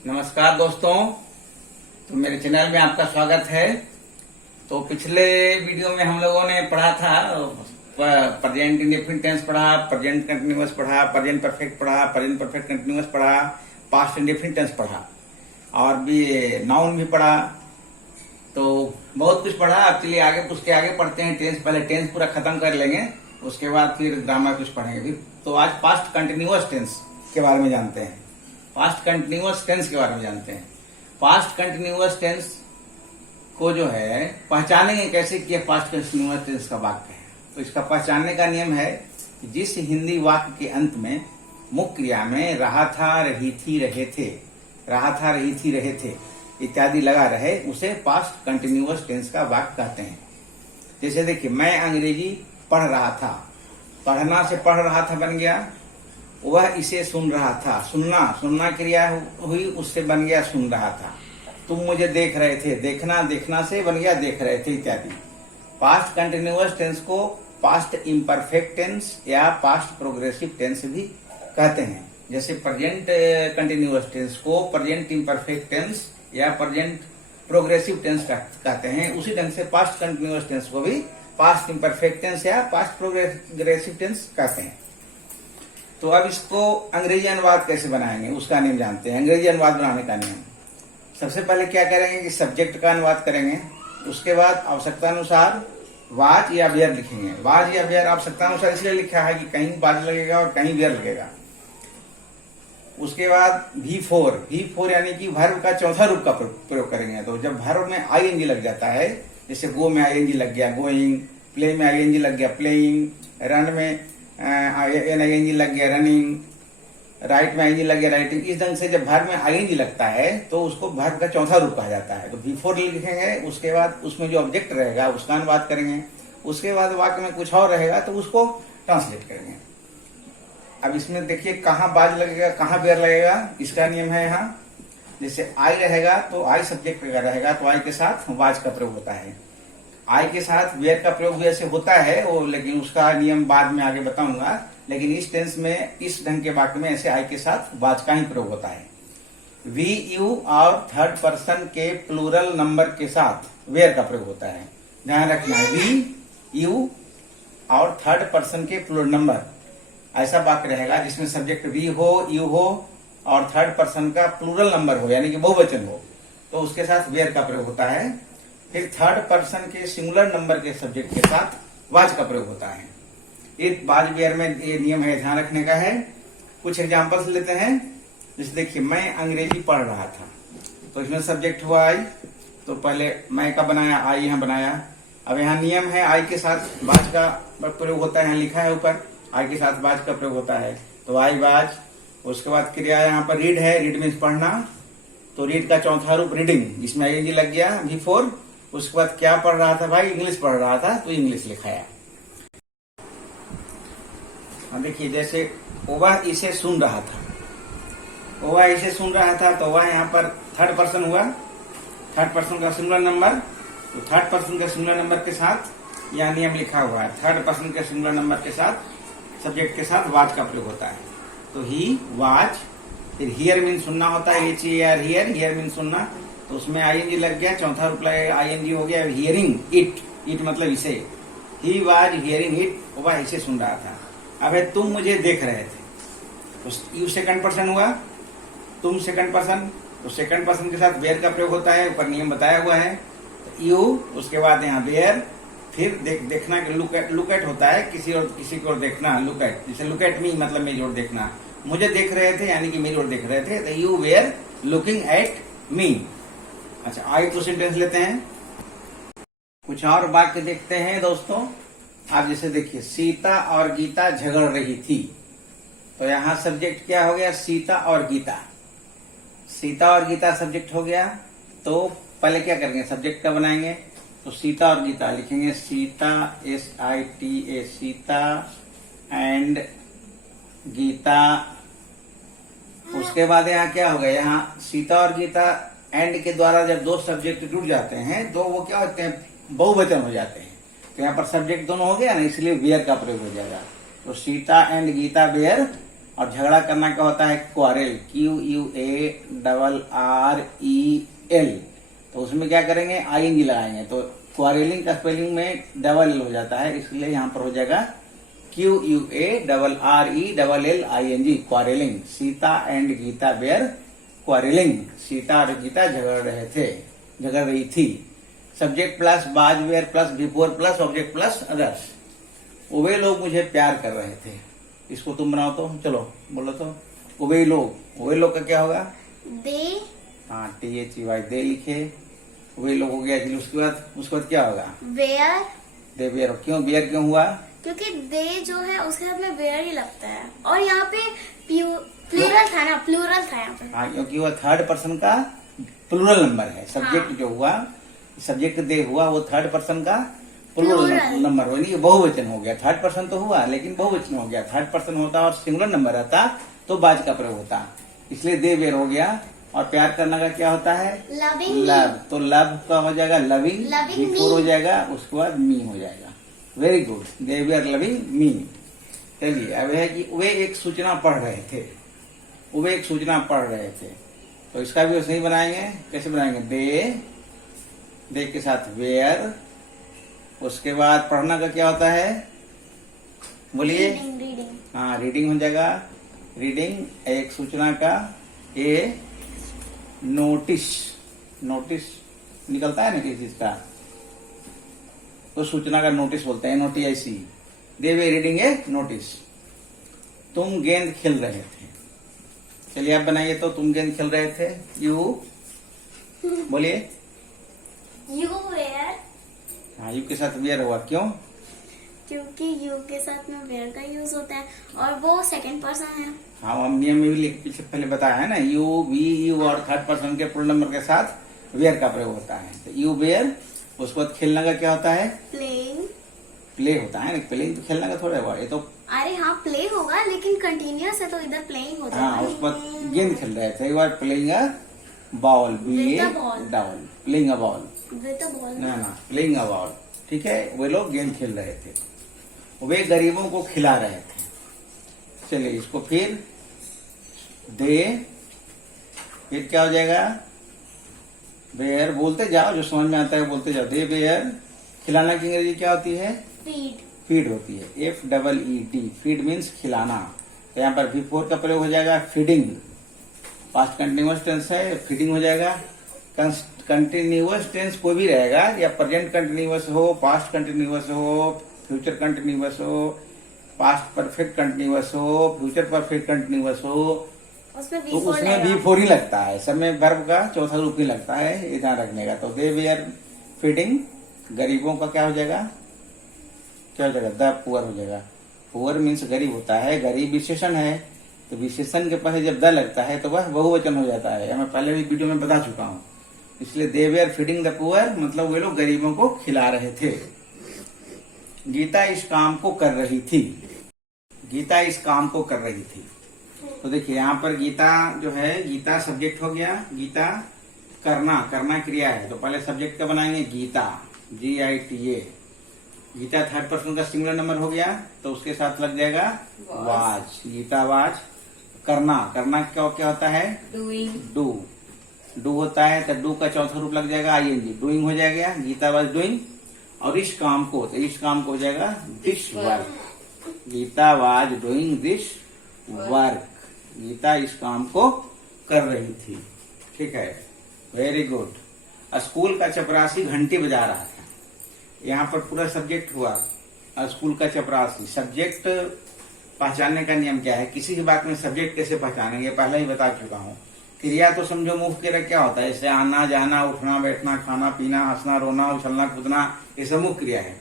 नमस्कार दोस्तों, तो मेरे चैनल में आपका स्वागत है। तो पिछले वीडियो में हम लोगों ने पढ़ा था प्रेजेंट इंडेफिनिट टेंस पढ़ा, प्रेजेंट कंटिन्यूअस पढ़ा, प्रेजेंट परफेक्ट पढ़ा, प्रेजेंट परफेक्ट कंटिन्यूअस पढ़ा, पास्ट इंडेफिनिट टेंस पढ़ा और भी नाउन भी पढ़ा। तो बहुत कुछ पढ़ा। अब चलिए आगे उसके आगे पढ़ते हैं टेंस। पहले टेंस पूरा खत्म कर लेंगे, उसके बाद फिर ग्रामर कुछ पढ़ेंगे फिर। तो आज पास्ट कंटिन्यूअस टेंस के बारे में जानते हैं। पास्ट कंटिन्यूअस टेंस के बारे में जानते हैं। पास्ट कंटिन्यूअस टेंस को जो है पहचानेंगे कैसे कि पास्ट कंटिन्यूअस टेंस का वाक्य है। तो इसका पहचानने का नियम है कि जिस हिंदी वाक्य के अंत में मुख्य क्रिया में रहा था, रही थी, रहे थे, रहा था, रही थी, रहे थे इत्यादि लगा रहे, उसे पास्ट कंटिन्यूअस टेंस का वाक्य कहते हैं। जैसे देखिए, मैं अंग्रेजी पढ़ रहा था, पढ़ना से पढ़ रहा था बन गया, वह इसे सुन रहा था, सुनना, सुनना क्रिया हुई, उससे बन गया सुन रहा था। तुम मुझे देख रहे थे, देखना, देखना से बन गया देख रहे थे इत्यादि। पास्ट कंटिन्यूअस टेंस को पास्ट इम्परफेक्ट टेंस या पास्ट प्रोग्रेसिव टेंस भी कहते हैं। जैसे प्रेजेंट कंटिन्यूअस टेंस को प्रेजेंट इम्परफेक्ट टेंस या प्रेजेंट प्रोग्रेसिव टेंस कहते हैं, उसी ढंग से पास्ट कंटिन्यूअस टेंस को भी पास्ट इम्परफेक्ट टेंस या पास्ट प्रोग्रेसिव टेंस कहते हैं। तो अब इसको अंग्रेजी अनुवाद कैसे बनाएंगे उसका नियम जानते हैं। अंग्रेजी अनुवाद बनाने का नियम, सबसे पहले क्या करेंगे कि सब्जेक्ट का अनुवाद करेंगे। उसके बाद आवश्यकता अनुसार वाज या वेयर लिखेंगे। वाज या वेयर आवश्यकता अनुसार इसलिए लिखा है कि कहीं वाज लगेगा और कहीं वेयर लगेगा। उसके बाद V4 यानी कि वर्ब का चौथा रूप का प्रयोग करेंगे। तो जब वर्ब में आईएनजी लग जाता है, जैसे गो में आईएनजी लग गया गोइंग, प्ले में आईएनजी लग गया प्लेइंग, रन में आईएनजी लग गया रनिंग, राइट में आईएनजी लग गया राइटिंग, इस ढंग से जब वर्ब में आईएनजी लगता है तो उसको वर्ब का चौथा रूप कहा जाता है। तो V4 लिखेंगे, उसके बाद उसमें जो ऑब्जेक्ट रहेगा उसका अनुवाद करेंगे, उसके बाद वाक्य में कुछ और रहेगा तो उसको ट्रांसलेट करेंगे। अब इसमें देखिए कहाँ बाज लगेगा, कहाँ वेयर लगेगा, इसका नियम है यहाँ। जैसे आई रहेगा तो आई सब्जेक्ट रहेगा तो आई के साथ वाज का प्रयोग होता है। आई के साथ वेयर का प्रयोग भी ऐसे होता है वो, लेकिन उसका नियम बाद में आगे बताऊंगा। लेकिन इस टेंस में, इस ढंग के वाक्य में ऐसे आई के साथ वाज का ही प्रयोग होता है। वी यू और थर्ड पर्सन के प्लूरल नंबर के साथ वेयर का प्रयोग होता है। ध्यान रखना है, वी यू और थर्ड पर्सन के प्लूरल नंबर, ऐसा वाक्य रहेगा जिसमें सब्जेक्ट वी हो, यू हो और थर्ड पर्सन का प्लूरल नंबर हो यानी कि बहुवचन हो, तो उसके साथ वेयर का प्रयोग होता है। फिर थर्ड पर्सन के सिंगुलर नंबर के सब्जेक्ट के साथ वाज का प्रयोग होता है। एक वाज वेयर में ये नियम है, ध्यान रखने का है। कुछ एग्जांपल्स लेते हैं। जैसे देखिए, मैं अंग्रेजी पढ़ रहा था, तो इसमें सब्जेक्ट हुआ आई, तो पहले मैं का बनाया, आई यहाँ बनाया। अब यहाँ नियम है, आई के साथ वाज का प्रयोग होता है, यहाँ लिखा है ऊपर, आई के साथ वाज का प्रयोग होता है, तो आई वाज। उसके बाद क्रिया यहाँ पर रीड है, रीड मीन्स पढ़ना, तो रीड का चौथा रूप रीडिंग, जिसमें आईएनजी लग गया V4। उसके बाद क्या पढ़ रहा था भाई, इंग्लिश पढ़ रहा था तो इंग्लिश लिखाया। देखिए, जैसे वह इसे सुन रहा था, वह इसे सुन रहा था, तो वह यहाँ पर थर्ड पर्सन हुआ, थर्ड पर्सन का सिंगुलर नंबर, तो थर्ड पर्सन के सिंगुलर नंबर के साथ यह नियम लिखा हुआ है, थर्ड पर्सन के सिंगुलर नंबर के साथ सब्जेक्ट के साथ वाज का प्रयोग होता है। तो ही वाज, फिर हियर मीन सुनना होता है, हियर, हियर मीन सुनना, तो उसमें आईएनजी लग गया, चौथा रूप लगेगा आईएनजी हो गया हियरिंग इट, इट मतलब इसे, ही वाज हियरिंग इट, वह इसे सुन रहा था। अब है तुम मुझे देख रहे थे, तो यू सेकंड पर्सन हुआ, तुम सेकंड पर्सन, तो सेकंड पर्सन के साथ वेयर का प्रयोग होता है, ऊपर नियम बताया हुआ है। यू, उसके बाद यहाँ वेयर, फिर देखना लुक एट होता है, किसी को देखना, लुक एट, जैसे लुक एट मी मतलब मेरी ओर देखना, मुझे देख रहे थे यानी कि मेरी ओर देख रहे थे, तो you were looking at me. अच्छा, आगे क्वेश्चन टेंस लेते हैं, कुछ और वाक्य देखते हैं दोस्तों। आप जैसे देखिए, सीता और गीता झगड़ रही थी, तो यहाँ सब्जेक्ट क्या हो गया, सीता और गीता। सीता और गीता सब्जेक्ट हो गया, तो पहले क्या करेंगे, सब्जेक्ट का बनाएंगे, तो सीता और गीता लिखेंगे, सीता SITA सीता एंड गीता। उसके बाद यहाँ क्या होगा, यहाँ सीता और गीता एंड के द्वारा जब दो सब्जेक्ट जुड़ जाते हैं तो वो क्या होते हैं, बहुवचन हो जाते हैं। तो यहाँ पर सब्जेक्ट दोनों हो गया ना, इसलिए वेयर का प्रयोग हो जाएगा। तो सीता एंड गीता वेयर और झगड़ा करना क्या होता है? क्वारेल, QUARREL। तो उसमें क्या करेंगे? ING लगाएंगे, तो क्वारेलिंग का स्पेलिंग में डबल एल हो जाता है, इसलिए यहाँ पर हो जाएगा QUARRELLING, quarrelling. Sita and Gita were quarrelling, Sita और गीता झगड़ रही थी। Subject plus was were plus before plus object plus others. वे लोग मुझे प्यार कर रहे थे। इसको तुम बनाओ तो, चलो बोलो तो। वे लोग का क्या होगा? दे। हाँ, THEY, दे लिखे, वे लोग हो गया। उसके बाद क्या होगा? वेयर। They were. क्यों वेयर क्यों हुआ? क्योंकि दे जो है उसके साथ में वेयर ही लगता है, और यहाँ पे प्लूरल था ना, प्लूरल था यहाँ पे। हाँ, क्योंकि वह थर्ड पर्सन का प्लूरल नंबर है। सब्जेक्ट जो हुआ, सब्जेक्ट दे हुआ, वो थर्ड पर्सन का प्लूरल नंबर हो, नहीं बहुवचन हो गया। थर्ड पर्सन तो हुआ लेकिन बहुवचन हो गया। थर्ड पर्सन होता और सिंगुलर नंबर रहता तो बाज का प्रयोग होता, इसलिए दे वेयर हो गया। और प्यार करना का क्या होता है? लविंग। लव, तो लव का हो जाएगा लविंग, Loving बिफोर हो जाएगा, उसके बाद मी हो जाएगा। Very good, they were loving me. चलिए, अब है कि वे एक सूचना पढ़ रहे थे। तो इसका भी वैसे ही बनाएंगे। कैसे बनाएंगे? दे के साथ वेयर, उसके बाद पढ़ना का क्या होता है? बोलिए। रीडिंग। हाँ, रीडिंग हो जाएगा। रीडिंग एक सूचना का, ए नोटिस निकलता है ना किसी चीज का, तो सूचना का नोटिस बोलते हैं, NOTIC। दे वे रीडिंग ए नोटिस। तुम गेंद खेल रहे थे। चलिए आप बनाइए तो। तुम गेंद खेल रहे थे, यू बोलिए। You where. हाँ, यू के साथ वेयर हुआ, क्यों? क्योंकि यू के साथ में वेयर का यूज होता है, और वो सेकंड पर्सन है। हाँ, हम नियम में भी पीछे पहले बताया है ना, यू वी यू और थर्ड पर्सन के फुल नंबर के साथ वेयर का प्रयोग होता है। तो यू वेयर, उसके बाद खेलने का क्या होता है? प्ले होता है ना। प्लेइंग तो खेलने का थोड़ा हुआ, ये तो। अरे हाँ, प्ले होगा लेकिन कंटिन्यूअस है, तो इधर प्लेइंग हो जाएगा। हाँ, उसके बाद गेंद खेल रहे थे, एक बार playing a ball, playing a ball, with a ball. ना प्लेइंग अ बॉल, ठीक है। वे लोग गेंद खेल रहे थे, वे गरीबों को खिला रहे थे। चलिए इसको फिर फिर क्या हो जाएगा? बेयर, बोलते जाओ, जो समझ में आता है बोलते जाओ। They were. खिलाना की अंग्रेजी क्या होती है? फीड होती है, FEED। फीड मीन्स खिलाना। तो यहाँ पर बिफोर का प्रयोग हो जाएगा फीडिंग। पास्ट कंटिन्यूअस टेंस है, फीडिंग हो जाएगा। कंटिन्यूअस टेंस कोई भी रहेगा, या प्रेजेंट कंटिन्यूअस हो, पास्ट कंटिन्यूअस हो, फ्यूचर कंटिन्यूअस हो, पास्ट परफेक्ट कंटिन्यूअस हो, फ्यूचर परफेक्ट कंटिन्यूअस हो, तो उसमें बिफोर ही लगता है। सब में वर्ब का चौथा रूप ही लगता है, ये ध्यान रखने का। तो दे वेयर फीडिंग, गरीबों का क्या हो जाएगा? द पुअर हो जाएगा। पुअर मीन्स गरीब होता है, गरीब विशेषण है, तो विशेषण के पहले जब द लगता है तो वह बहुवचन हो जाता है। मैं पहले भी वीडियो में बता चुका हूँ। इसलिए दे वेयर फीडिंग द पुअर, मतलब वे लोग गरीबों को खिला रहे थे। गीता इस काम को कर रही थी। तो देखिए यहाँ पर गीता जो है, गीता सब्जेक्ट हो गया। गीता करना क्रिया है, तो पहले सब्जेक्ट का बनाएंगे Gita, GITA। Gita third person का सिंगुलर नंबर हो गया, तो उसके साथ लग जाएगा वाज, गीता वाज। करना क्या होता है? डू होता है, तो डू का चौथा रूप लग जाएगा ING, डूइंग हो जाएगा। Geeta was doing. और इस काम को हो जाएगा this work. Geeta was doing this work. Geeta इस काम को कर रही थी, ठीक है। Very good. स्कूल का चपरासी घंटी बजा रहा था। यहाँ पर पूरा सब्जेक्ट हुआ, स्कूल का चपरासी। सब्जेक्ट पहचानने का नियम क्या है? किसी की बात में सब्जेक्ट कैसे पहचानेंगे, पहले ही बता चुका हूँ। क्रिया तो समझो मुख्य क्रिया क्या होता है, जैसे आना जाना, उठना बैठना, खाना पीना, हंसना रोना, उछलना कूदना, ये सब मुख्य क्रिया है।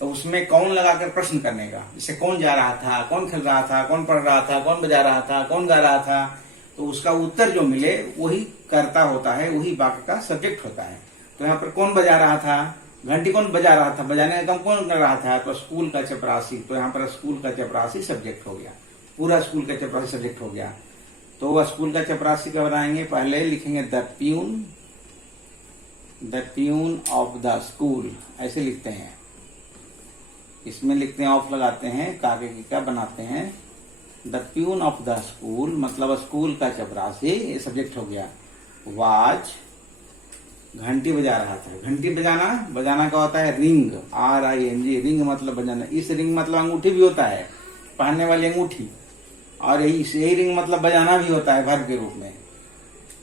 तो उसमें कौन लगाकर प्रश्न करने का, जैसे कौन जा रहा था, कौन खेल रहा था, कौन पढ़ रहा था, कौन बजा रहा था, कौन गा रहा था, तो उसका उत्तर जो मिले वही कर्ता होता है, वही वाक्य का सब्जेक्ट होता है। तो यहाँ पर कौन बजा रहा था? घंटी कौन बजा रहा था? बजाने का काम कौन कर रहा था? तो स्कूल का चपरासी। तो यहाँ पर स्कूल का चपरासी सब्जेक्ट हो गया, पूरा स्कूल का चपरासी सब्जेक्ट हो गया। तो वह स्कूल का चपरासी का बनाएंगे, पहले लिखेंगे the peon of the school, ऐसे लिखते हैं। इसमें लिखते हैं, ऑफ लगाते हैं, कागे की का बनाते हैं, the peon of the school मतलब स्कूल का चपरासी, ये सब्जेक्ट हो गया। वाज घंटी बजा रहा था। घंटी बजाना, बजाना का होता है रिंग, RING। रिंग मतलब बजाना। इस रिंग मतलब अंगूठी भी होता है, पहनने वाली अंगूठी, और यही रिंग मतलब बजाना भी होता है वर्ब के रूप में।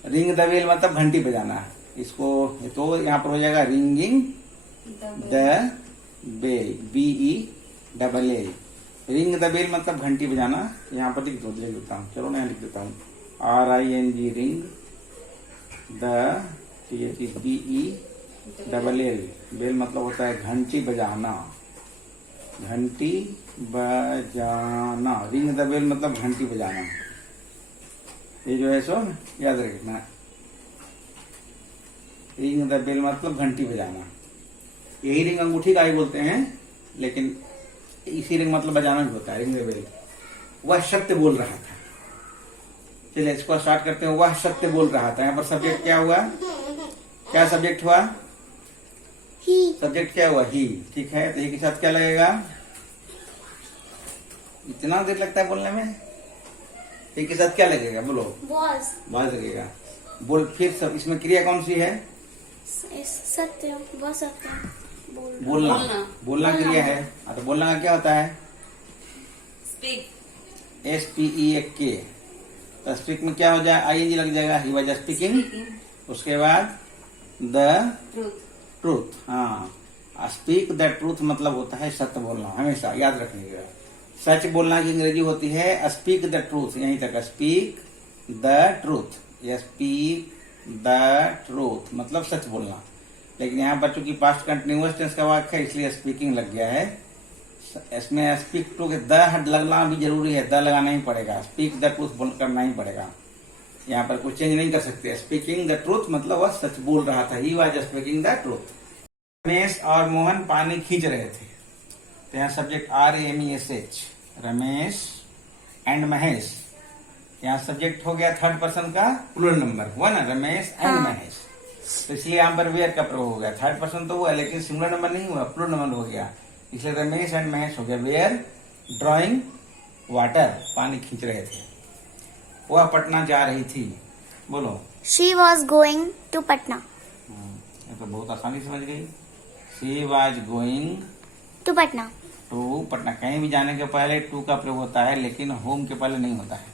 रिंग द बेल मतलब घंटी बजाना। इसको तो यहाँ पर हो जाएगा ringing the bell, BELL। Ring the bell मतलब घंटी बजाना। यहाँ पर लिख देता हूँ, चलो मैं लिख देता हूँ RING ring the BELL। Bell मतलब होता है घंटी बजाना, घंटी बजाना। रिंग द बेल मतलब घंटी बजाना। ये जो है सो याद रखना, रिंग द बेल मतलब घंटी बजाना। यही रिंग अंगूठी का ही बोलते हैं, लेकिन इसी रिंग मतलब बजाना भी होता है, रिंग द बेल। वह सत्य बोल रहा था। चलिए इसको स्टार्ट करते हैं। वह सत्य बोल रहा था। यहाँ पर सब्जेक्ट क्या हुआ? क्या सब्जेक्ट हुआ? ही। सब्जेक्ट क्या हुआ? ही। ठीक है, तो ही के साथ क्या लगेगा? इतना देर लगता है बोलने में। ही के साथ क्या लगेगा? बोलो। वाज लगेगा। बोल फिर सब। इसमें क्रिया कौन सी है? सत्य, वह सत्य। बोलना क्रिया है। तो बोलना का क्या होता है? स्पीक। SPEAK। तो स्पीक में क्या हो जाए? ING लग जाएगा। He was speaking. उसके बाद द ट्रूथ। हाँ, स्पीक द ट्रूथ मतलब होता है सत्य बोलना। हमेशा याद रखिएगा, सच बोलना की अंग्रेजी होती है स्पीक द ट्रूथ। यहीं तक, speak the truth. Speak the truth मतलब सच बोलना। लेकिन यहाँ पर चूंकि पास्ट कंटिन्यूअस टेंस का वाक्य है, इसलिए स्पीकिंग लग गया है। इसमें स्पीक टू के द लगना भी जरूरी है, द लगाना ही पड़ेगा। स्पीक द ट्रूथ करना ही पड़ेगा। यहाँ पर कुछ चेंज नहीं कर सकते। स्पीकिंग द ट्रूथ मतलब वह सच बोल रहा था। He was speaking the truth. Ramesh और मोहन पानी खींच रहे थे। तो यहाँ subject RAMESH, Ramesh and Mahesh. यहाँ सब्जेक्ट हो गया थर्ड पर्सन का प्लूरल नंबर हुआ ना, रमेश एंड महेश। तो इसलिए यहाँ पर वेयर का प्रयोग हो गया। थर्ड पर्सन तो हुआ, लेकिन सिंगुलर नंबर नहीं हुआ, प्लूरल नंबर हो गया। इसलिए रमेश एंड महेश हो गया। वेयर ड्रॉइंग वाटर, पानी खींच रहे थे। वह पटना जा रही थी। बोलो। She was going to Patna. ये तो बहुत आसानी समझ गई। She was going to Patna. To Patna. कहीं भी जाने के पहले टू का प्रयोग होता है, लेकिन होम के पहले नहीं होता है।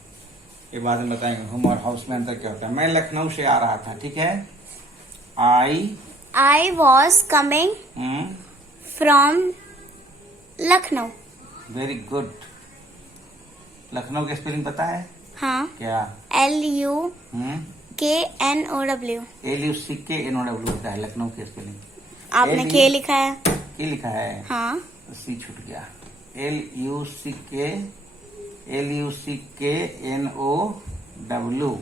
ये बाद में बताएंगे होम और हाउस में अंतर क्या होता है। मैं लखनऊ से आ रहा था। ठीक है। I was coming from Lucknow. Very good. Lucknow के स्पेलिंग पता है? हाँ। क्या? LUKNOW। LUCKNOW होता है लखनऊ के स्पेलिंग। आपने के लिखा है? के लिखा है। हाँ। सी छूट गया। LUCKNOW।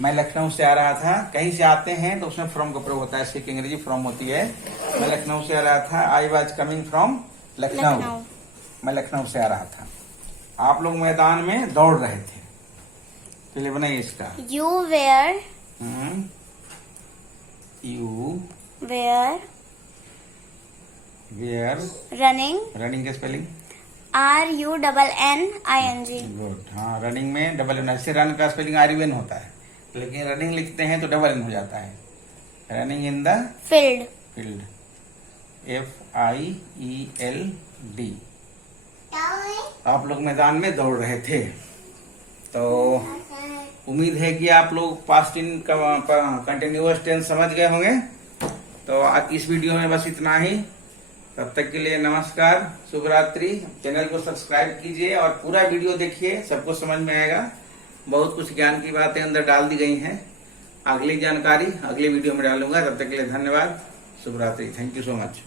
मैं लखनऊ से आ रहा था। कहीं से आते हैं तो उसमें फ्रॉम का प्रयोग होता है। इसकी अंग्रेजी फ्रॉम होती है। मैं लखनऊ से आ रहा था। I was coming from Lucknow. मैं लखनऊ से आ रहा था। आप लोग मैदान में दौड़ रहे थे। चलिए बनाइए इसका। यू वेयर रनिंग के स्पेलिंग RUNNING। गुड। हाँ, रनिंग में डबल एन। ऐसे रन का स्पेलिंग RUN होता है, लेकिन रनिंग लिखते हैं तो डबल एन हो जाता है। Running in the field FIELD। आप लोग मैदान में दौड़ रहे थे। तो उम्मीद है कि आप लोग पास्ट इन कंटिन्यूअस टेंस समझ गए होंगे। तो आज इस वीडियो में बस इतना ही। तब तक के लिए नमस्कार, शुभ रात्रि। चैनल को सब्सक्राइब कीजिए और पूरा वीडियो देखिए, सबको समझ में आएगा। बहुत कुछ ज्ञान की बातें अंदर डाल दी गई हैं। अगली जानकारी अगले वीडियो में डालूंगा। तब तक के लिए धन्यवाद, शुभ रात्रि। Thank you so much.